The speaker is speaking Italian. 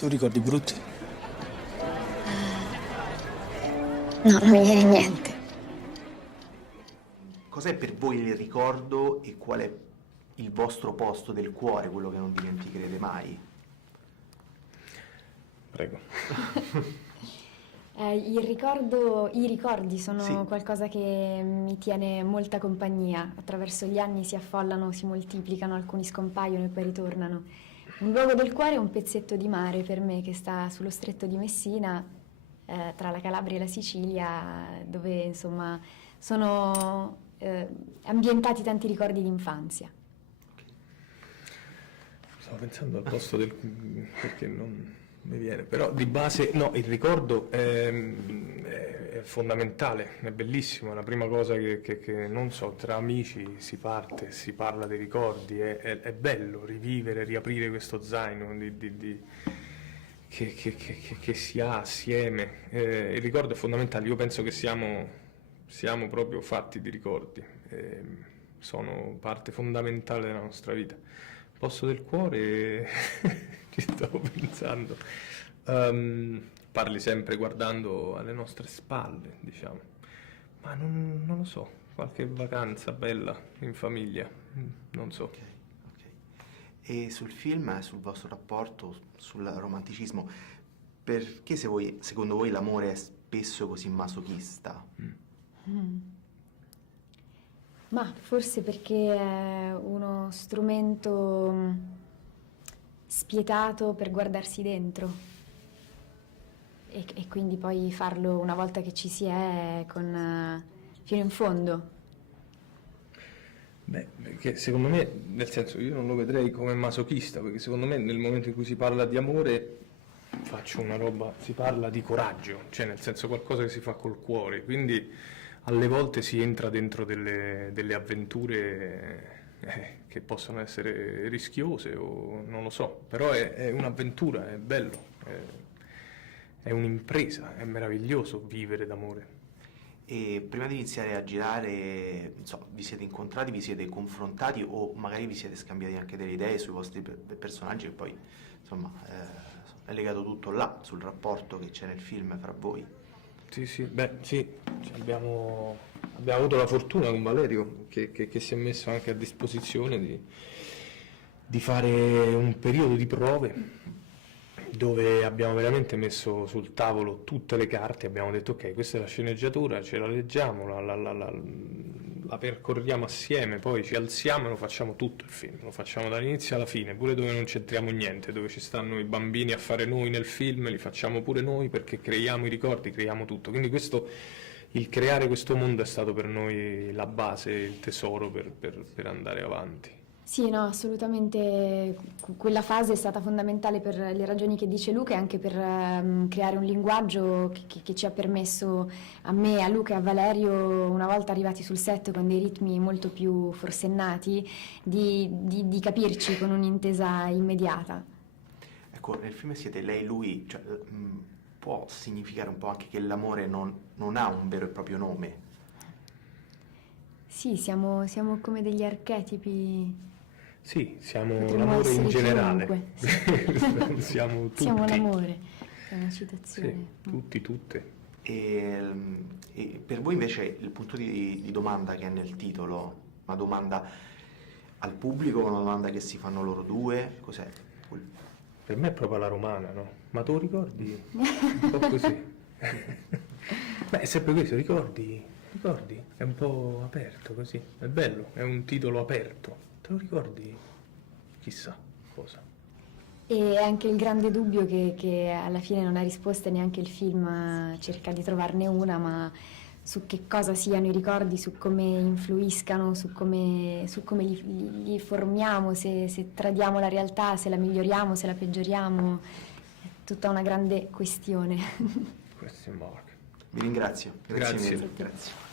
Tu ricordi brutti? No, non mi viene niente. Cos'è per voi il ricordo e qual è il vostro posto del cuore, quello che non dimenticherete mai? Prego. I ricordi sono Sì. qualcosa che mi tiene molta compagnia. Attraverso gli anni si affollano, si moltiplicano, alcuni scompaiono e poi ritornano. Un luogo del cuore è un pezzetto di mare per me che sta sullo stretto di Messina, tra la Calabria e la Sicilia, dove insomma sono ambientati tanti ricordi di infanzia. Stavo pensando al posto del... perché non mi viene, però di base no, il ricordo è fondamentale, è bellissimo, è la prima cosa che non so, tra amici si parte, si parla dei ricordi, è bello rivivere, riaprire questo zaino che si ha assieme. Il ricordo è fondamentale, io penso che siamo proprio fatti di ricordi, sono parte fondamentale della nostra vita. Posto del cuore, ci stavo pensando, parli sempre guardando alle nostre spalle, diciamo, ma non lo so, qualche vacanza bella in famiglia, non so. Ok. E sul film, sul vostro rapporto, sul romanticismo, perché secondo voi l'amore è spesso così masochista? Ma forse perché è uno strumento spietato per guardarsi dentro e quindi poi farlo una volta che ci si è fino in fondo. Beh, perché secondo me, nel senso, io non lo vedrei come masochista, perché secondo me nel momento in cui si parla di amore faccio una roba, si parla di coraggio, cioè nel senso qualcosa che si fa col cuore, quindi alle volte si entra dentro delle avventure che possono essere rischiose o non lo so, però è un'avventura, è bello, è un'impresa, è meraviglioso vivere d'amore. E prima di iniziare a girare, non so, vi siete incontrati, vi siete confrontati o magari vi siete scambiati anche delle idee sui vostri personaggi e poi, insomma, è legato tutto là, sul rapporto che c'è nel film fra voi? Sì, beh, sì, abbiamo avuto la fortuna con Valerio che si è messo anche a disposizione di fare un periodo di prove dove abbiamo veramente messo sul tavolo tutte le carte, abbiamo detto ok, questa è la sceneggiatura, ce la leggiamo, la percorriamo assieme, poi ci alziamo e lo facciamo tutto il film, lo facciamo dall'inizio alla fine, pure dove non c'entriamo niente, dove ci stanno i bambini a fare noi nel film, li facciamo pure noi perché creiamo i ricordi, creiamo tutto, quindi il creare questo mondo è stato per noi la base, il tesoro per andare avanti. Sì, no, assolutamente quella fase è stata fondamentale per le ragioni che dice Luca e anche per creare un linguaggio che ci ha permesso a me, a Luca e a Valerio, una volta arrivati sul set con dei ritmi molto più forsennati, di capirci con un'intesa immediata. Ecco, nel film siete lei e lui, cioè, può significare un po' anche che l'amore non ha un vero e proprio nome? Sì, siamo come degli archetipi. Sì, siamo Potremmo l'amore in essere generale, chiunque. siamo tutti. Siamo l'amore, è una citazione. Sì, tutti, tutte. E per voi invece il punto di domanda che è nel titolo, una domanda al pubblico, una domanda che si fanno loro due, cos'è? Per me è proprio la romana, no? Ma tu ricordi? Un po' così. Beh, è sempre questo, ricordi? È un po' aperto così, è bello, è un titolo aperto. Te lo ricordi? Chissà cosa. E anche il grande dubbio che alla fine non ha risposta e neanche il film cerca di trovarne una, ma su che cosa siano i ricordi, su come influiscano, su come li formiamo, se tradiamo la realtà, se la miglioriamo, se la peggioriamo, è tutta una grande questione. Question mark. Vi ringrazio. Grazie. Mille. Grazie.